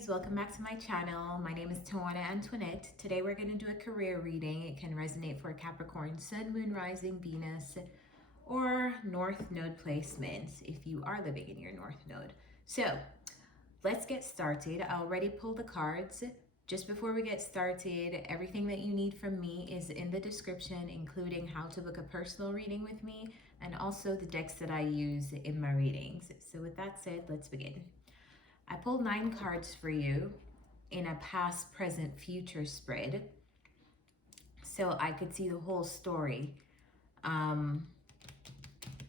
Cappies, welcome back to my channel. My name is Tawanantoinette. Today we're going to do a career reading. It can resonate for Capricorn, Sun, Moon, Rising, Venus, or North Node placements if you are living in your North Node. So let's get started. I already pulled the cards. Just before we get started, everything that you need from me is in the description, including how to book a personal reading with me and also the decks that I use in my readings. So with that said, let's begin. I pulled 9 cards for you in a past, present, future spread, so I could see the whole story. The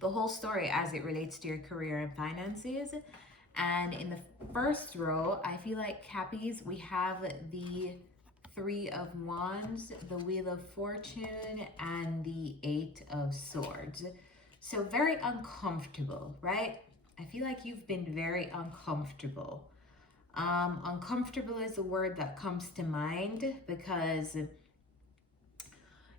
whole story as it relates to your career and finances. And in the first row, I feel like Cappies, we have the 3 of Wands, the Wheel of Fortune, and the 8 of Swords. So very uncomfortable, right? I feel like you've been very uncomfortable. Uncomfortable is a word that comes to mind because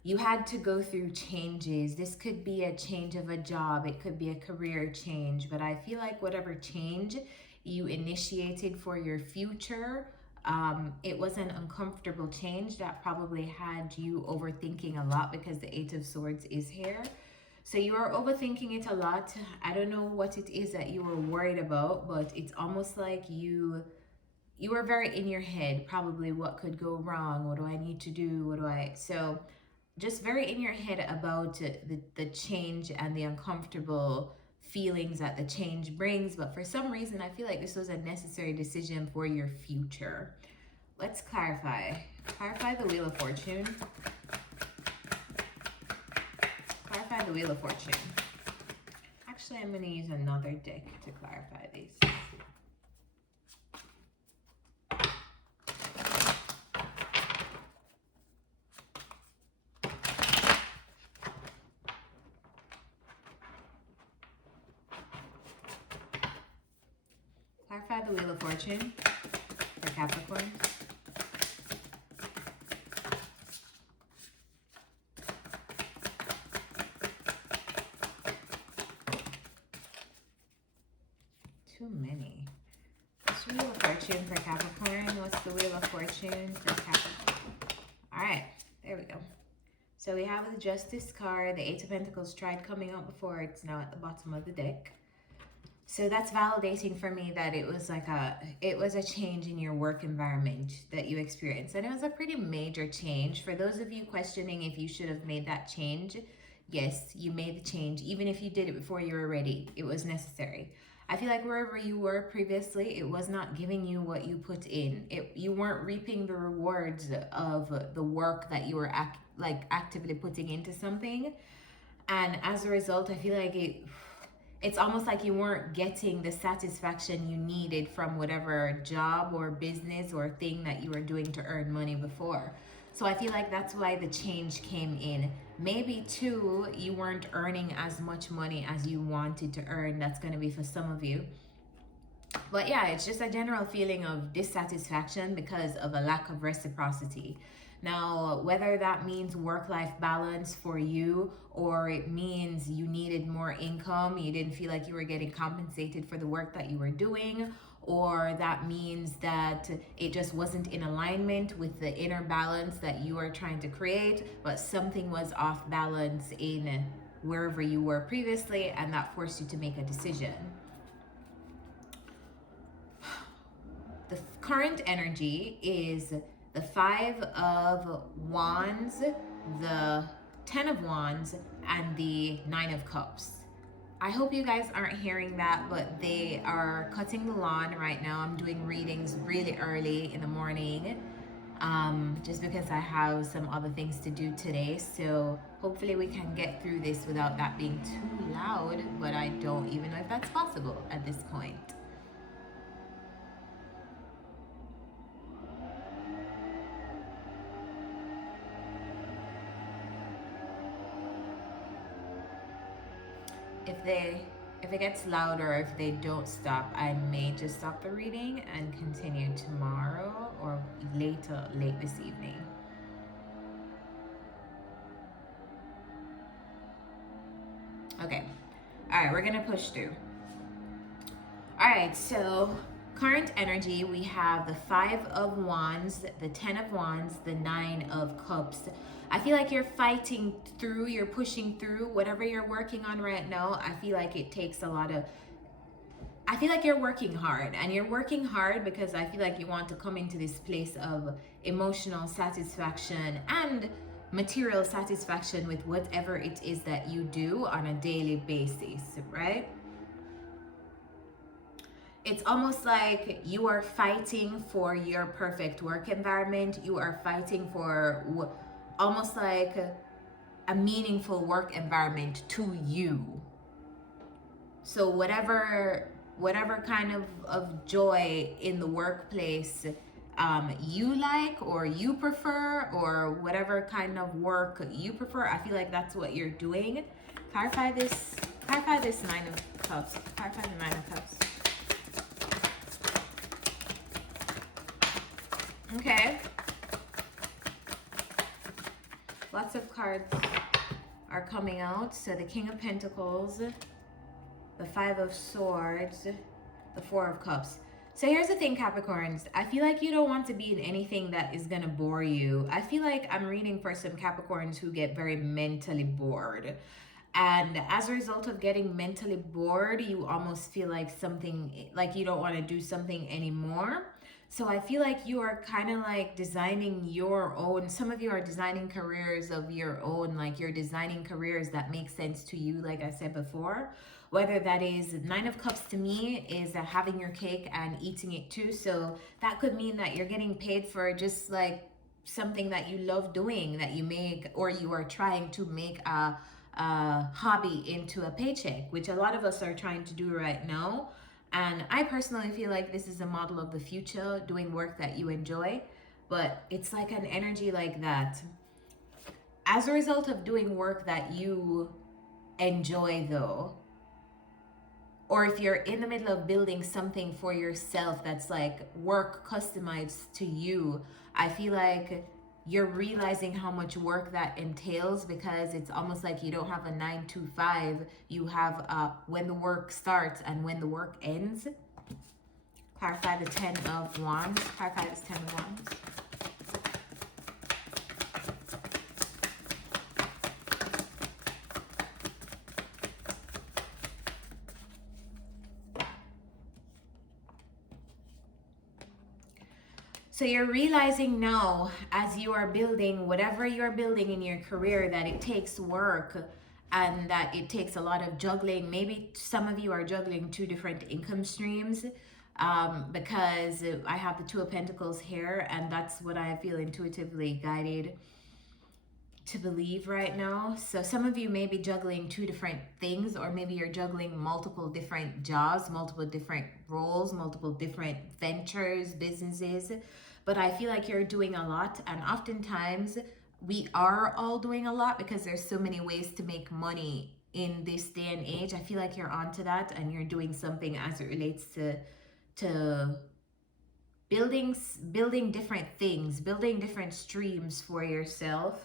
you had to go through changes. This could be a change of a job. It could be a career change. But I feel like whatever change you initiated for your future, it was an uncomfortable change that probably had you overthinking a lot because the 8 of Swords is here. So you are overthinking it a lot. I don't know what it is that you were worried about, but it's almost like you were very in your head, probably what could go wrong, what do I need to do, so just very in your head about the change and the uncomfortable feelings that the change brings. But for some reason, I feel like this was a necessary decision for your future. Let's clarify the Wheel of Fortune. Clarify the Wheel of Fortune. Actually, I'm going to use another deck to clarify these. Clarify the Wheel of Fortune for Capricorn. Too many. What's the Wheel of Fortune for Capricorn? What's the Wheel of Fortune for Capricorn? All right, there we go. So we have the Justice card. The 8 of Pentacles tried coming out before. It's now at the bottom of the deck. So that's validating for me that it was a change in your work environment that you experienced. And it was a pretty major change. For those of you questioning if you should have made that change, yes, you made the change. Even if you did it before you were ready, it was necessary. I feel like wherever you were previously, it was not giving you what you put in. You weren't reaping the rewards of the work that you were actively putting into something. And as a result, I feel like it's almost like you weren't getting the satisfaction you needed from whatever job or business or thing that you were doing to earn money before. So I feel like that's why the change came in. Maybe too, you weren't earning as much money as you wanted to earn. That's going to be for some of you. But yeah, it's just a general feeling of dissatisfaction because of a lack of reciprocity. Now, whether that means work-life balance for you or it means you needed more income, you didn't feel like you were getting compensated for the work that you were doing, or that means that it just wasn't in alignment with the inner balance that you are trying to create, but something was off balance in wherever you were previously, and that forced you to make a decision. The current energy is the 5 of Wands, the 10 of Wands, and the 9 of Cups. I hope you guys aren't hearing that, but they are cutting the lawn right now. I'm doing readings really early in the morning, just because I have some other things to do today. So hopefully we can get through this without that being too loud, but I don't even know if that's possible at this point. If it gets louder, if they don't stop, I may just stop the reading and continue tomorrow or late this evening. Okay. All right, we're gonna push through. All right, so Current energy, we have the 5 of Wands, the 10 of Wands, the 9 of Cups. I feel like you're fighting through, you're pushing through whatever you're working on right now. I feel like it takes a lot of, I feel like you're working hard, and you're working hard because I feel like you want to come into this place of emotional satisfaction and material satisfaction with whatever it is that you do on a daily basis, right? It's almost like you are fighting for your perfect work environment. You are fighting for almost like a meaningful work environment to you. So whatever kind of joy in the workplace you like or you prefer, or whatever kind of work you prefer, I feel like that's what you're doing. Clarify this 9 of Cups. Clarify the 9 of Cups. Okay. Lots of cards are coming out. So the King of Pentacles, the 5 of Swords, the 4 of Cups. So here's the thing, Capricorns. I feel like you don't want to be in anything that is going to bore you. I feel like I'm reading for some Capricorns who get very mentally bored. And as a result of getting mentally bored, you almost feel like something, like you don't want to do something anymore. So I feel like you are kind of like designing your own, some of you are designing careers of your own, like you're designing careers that make sense to you, like I said before. Whether that is 9 of Cups to me is having your cake and eating it too. So that could mean that you're getting paid for just like something that you love doing, that you make, or you are trying to make a hobby into a paycheck, which a lot of us are trying to do right now. And I personally feel like this is a model of the future, doing work that you enjoy. But it's like an energy like that. As a result of doing work that you enjoy though, or if you're in the middle of building something for yourself that's like work customized to you, I feel like you're realizing how much work that entails, because it's almost like you don't have a 9 to 5. You have when the work starts and when the work ends. Clarify the 10 of Wands. Clarify this 10 of Wands. So you're realizing now, as you are building whatever you're building in your career, that it takes work and that it takes a lot of juggling. Maybe some of you are juggling 2 different income streams, because I have the 2 of Pentacles here, and that's what I feel intuitively guided to believe right now. So some of you may be juggling 2 different things, or maybe you're juggling multiple different jobs, multiple different roles, multiple different ventures, businesses. But I feel like you're doing a lot, and oftentimes we are all doing a lot because there's so many ways to make money in this day and age. I feel like you're onto that, and you're doing something as it relates to building different things, building different streams for yourself.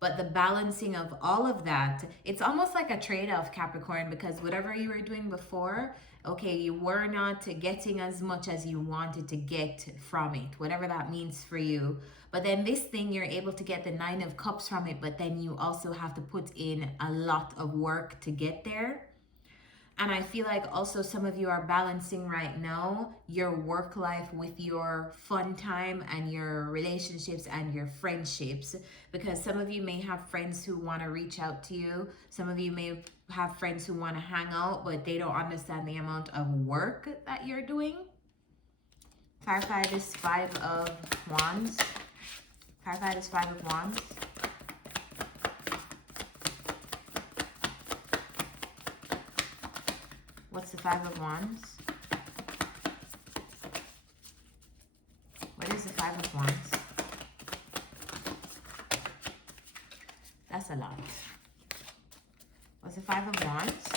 But the balancing of all of that, it's almost like a trade-off, Capricorn, because whatever you were doing before, okay, you were not getting as much as you wanted to get from it, whatever that means for you. But then this thing, you're able to get the 9 of Cups from it, but then you also have to put in a lot of work to get there. And I feel like also some of you are balancing right now your work life with your fun time and your relationships and your friendships, because some of you may have friends who want to reach out to you. Some of you may have friends who want to hang out, but they don't understand the amount of work that you're doing. Clarify this 5 of Wands. Clarify this 5 of Wands. What's the 5 of Wands? What is the 5 of Wands? That's a lot. What's the 5 of Wands?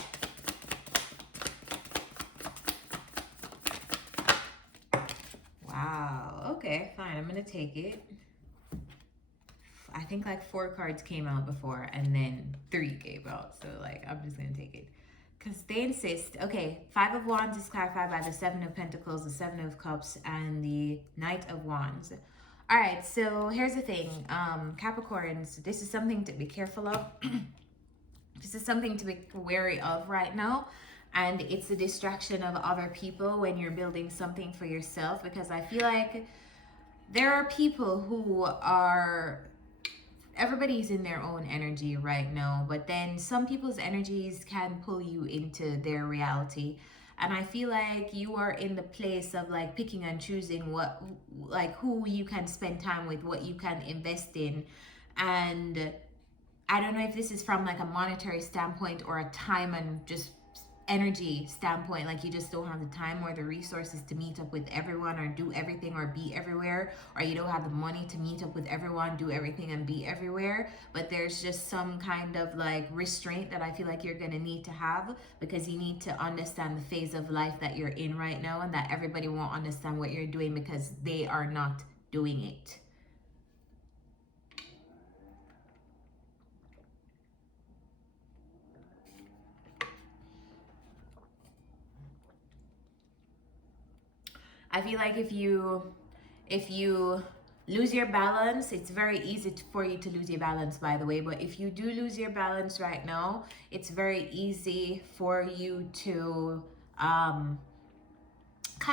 Wow. Okay, fine. I'm going to take it. I think like 4 cards came out before, and then 3 came out. So like, I'm just going to take it. because they insist. Okay, Five of Wands is clarified by the Seven of Pentacles, the Seven of Cups, and the Knight of Wands. All right, so here's the thing, Capricorns, this is something to be careful of. This is something to be wary of right now. And it's the distraction of other people when you're building something for yourself, because I feel like there are people who are, everybody's in their own energy right now, but then some people's energies can pull you into their reality. And I feel like you are in the place of like picking and choosing what, like who you can spend time with, what you can invest in. And I don't know if this is from like a monetary standpoint or a time and just energy standpoint, like you just don't have the time or the resources to meet up with everyone or do everything or be everywhere, or you don't have the money to meet up with everyone, do everything and be everywhere. But there's just some kind of like restraint that I feel like you're gonna need to have, because you need to understand the phase of life that you're in right now, and that everybody won't understand what you're doing because they are not doing it. I feel like if you lose your balance, it's very easy for you to lose your balance, by the way. But if you do lose your balance right now, it's very easy for you to kind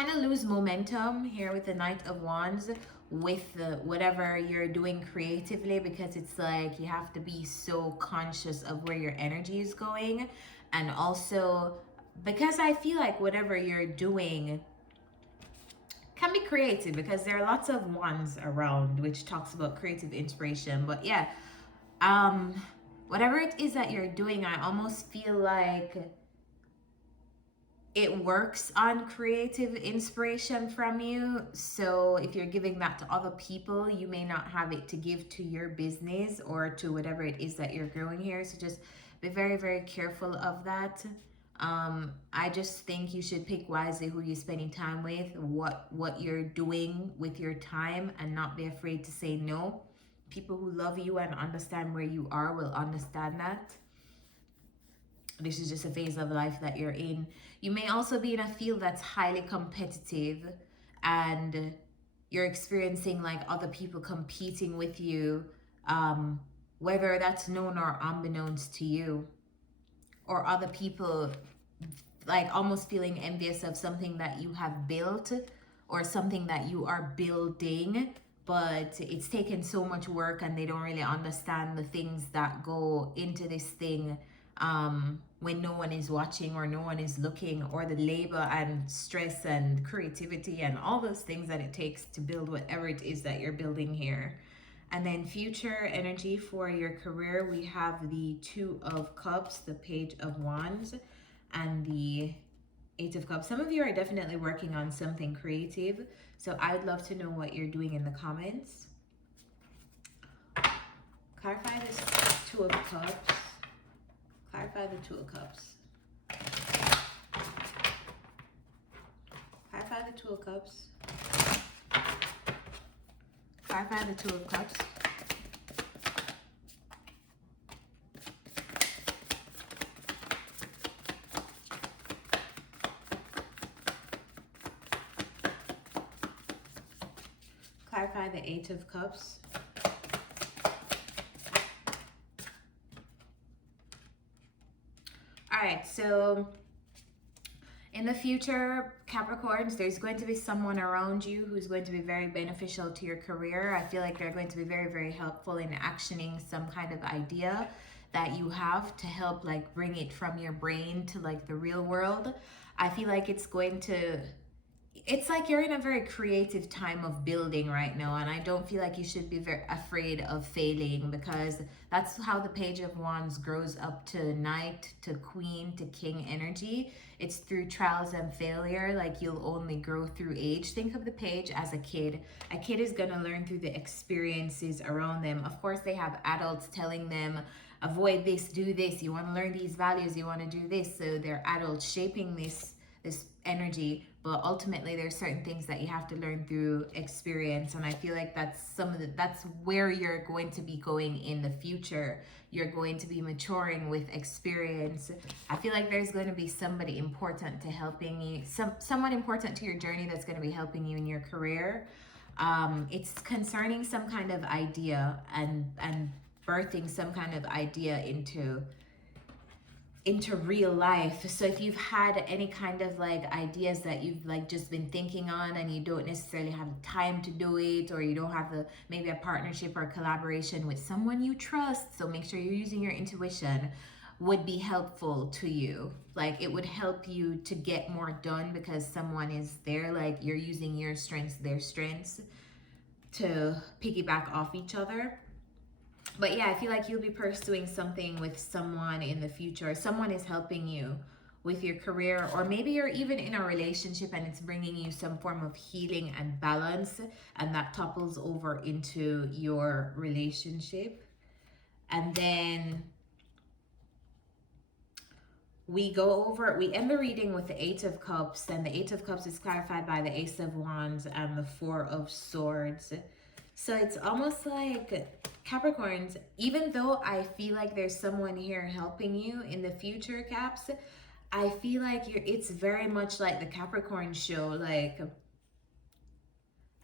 of lose momentum here with the Knight of Wands with whatever you're doing creatively, because it's like you have to be so conscious of where your energy is going. And also because I feel like whatever you're doing can be creative, because there are lots of wands around which talks about creative inspiration. But yeah, whatever it is that you're doing, I almost feel like it works on creative inspiration from you. So if you're giving that to other people, you may not have it to give to your business or to whatever it is that you're growing here. So just be very, very careful of that. I just think you should pick wisely who you're spending time with, what you're doing with your time, and not be afraid to say no. People who love you and understand where you are will understand that. This is just a phase of life that you're in. You may also be in a field that's highly competitive, and you're experiencing like other people competing with you, whether that's known or unbeknownst to you, or other people like almost feeling envious of something that you have built or something that you are building, but it's taken so much work and they don't really understand the things that go into this thing when no one is watching or no one is looking, or the labor and stress and creativity and all those things that it takes to build whatever it is that you're building here. And then future energy for your career, we have the Two of Cups, the Page of Wands, and the Eight of Cups. Some of you are definitely working on something creative, so I'd love to know what you're doing in the comments. Clarify this Two of Cups. Clarify the Two of Cups. Clarify the Two of Cups. Clarify the Two of Cups. Clarify the Eight of Cups. All right, so in the future, Capricorns, there's going to be someone around you who's going to be very beneficial to your career. I feel like they're going to be very, very helpful in actioning some kind of idea that you have to help like bring it from your brain to like the real world. I feel like it's like you're in a very creative time of building right now, and I don't feel like you should be very afraid of failing, because that's how the Page of Wands grows up to Knight, to Queen, to King energy. It's through trials and failure. Like, you'll only grow through age. Think of the Page as a kid. A kid is gonna learn through the experiences around them. Of course, they have adults telling them, avoid this, do this, you want to learn these values, you want to do this. So they're adults shaping this energy. but ultimately there's certain things that you have to learn through experience. And I feel like that's where you're going to be going in the future. You're going to be maturing with experience. I feel like there's going to be somebody important to helping you, someone important to your journey that's going to be helping you in your career. It's concerning some kind of idea and birthing some kind of idea into real life. So if you've had any kind of like ideas that you've like just been thinking on and you don't necessarily have time to do it, or you don't have maybe a partnership or a collaboration with someone you trust, so make sure you're using your intuition, would be helpful to you. Like it would help you to get more done because someone is there, like you're using your strengths, their strengths, to piggyback off each other. But yeah, I feel like you'll be pursuing something with someone in the future. Someone is helping you with your career, or maybe you're even in a relationship and it's bringing you some form of healing and balance, and that topples over into your relationship. And then we end the reading with the Eight of Cups, and the Eight of Cups is clarified by the Ace of Wands and the Four of Swords. So it's almost like Capricorns, even though I feel like there's someone here helping you in the future, Caps, I feel like it's very much like the Capricorn show. Like,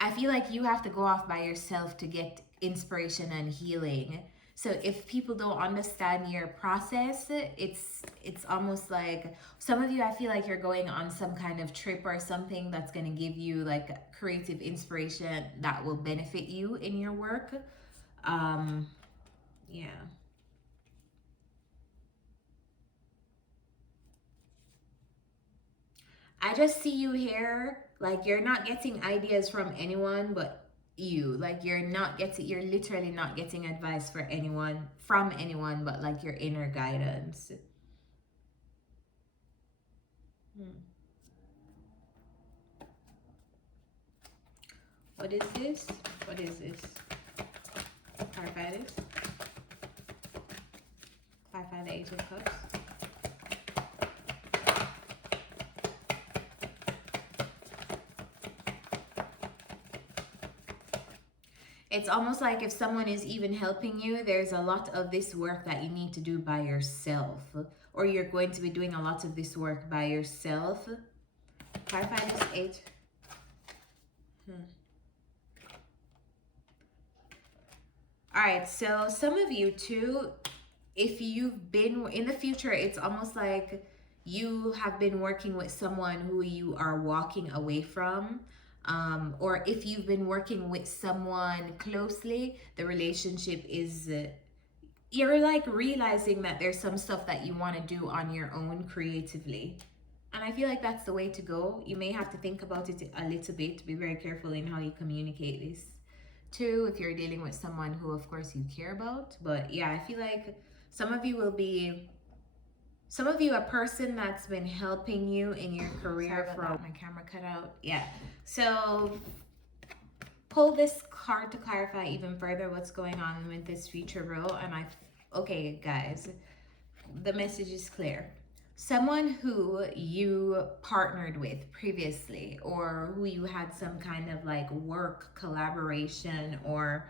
I feel like you have to go off by yourself to get inspiration and healing. So if people don't understand your process, it's almost like some of you, I feel like you're going on some kind of trip or something that's going to give you like creative inspiration that will benefit you in your work. Yeah. I just see you here, like you're not getting ideas from anyone but you. Like you're literally not getting advice from anyone but like your inner guidance. What is this? What is this? Clarify this. Clarify the Eight of Cups. It's almost like if someone is even helping you, there's a lot of this work that you need to do by yourself, or you're going to be doing a lot of this work by yourself. Clarify this Eight. All right, so some of you too, if you've been in the future, it's almost like you have been working with someone who you are walking away from. Or if you've been working with someone closely, the relationship is, you're like realizing that there's some stuff that you want to do on your own creatively. And I feel like that's the way to go. You may have to think about it a little bit, be very careful in how you communicate this too, if you're dealing with someone who of course you care about. But yeah, I feel like some of you, a person that's been helping you in your career from my camera cut out. Yeah. So pull this card to clarify even further what's going on with this future role. And okay, guys, the message is clear. Someone who you partnered with previously, or who you had some kind of like work collaboration or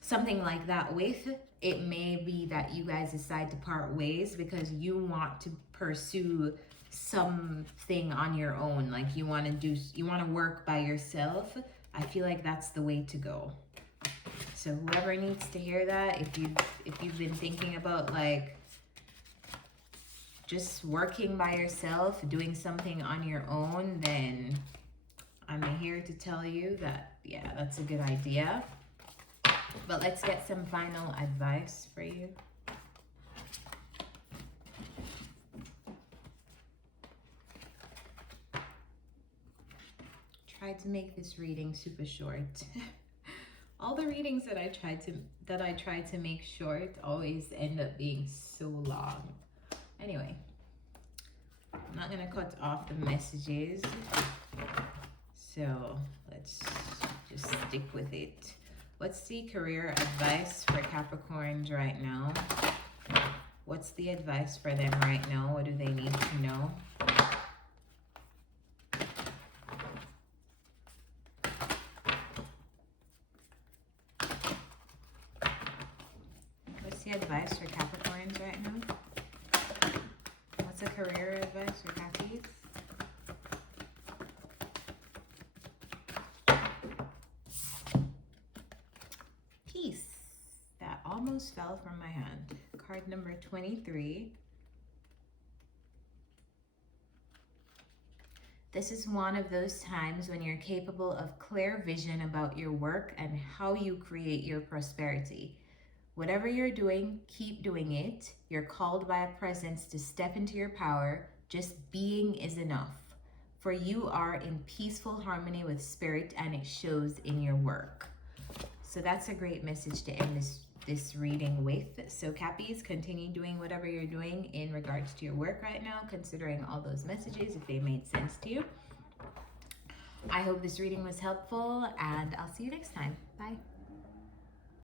something like that with, it may be that you guys decide to part ways because you want to pursue something on your own. Like you want to work by yourself. I feel like that's the way to go. So whoever needs to hear that, if you've been thinking about like just working by yourself, doing something on your own, then I'm here to tell you that, yeah, that's a good idea. But let's get some final advice for you. Tried to make this reading super short. All the readings that I try to make short always end up being so long. Anyway, I'm not gonna cut off the messages, so let's just stick with it. What's the career advice for Capricorns right now? What's the advice for them right now? What do they need to know? career advice for Cappies? Peace. That almost fell from my hand. Card number 23. This is one of those times when you're capable of clear vision about your work and how you create your prosperity. Whatever you're doing, keep doing it. You're called by a presence to step into your power. Just being is enough. For you are in peaceful harmony with spirit, and it shows in your work. So that's a great message to end this reading with. So Cappies, continue doing whatever you're doing in regards to your work right now, considering all those messages, if they made sense to you. I hope this reading was helpful, and I'll see you next time. Bye.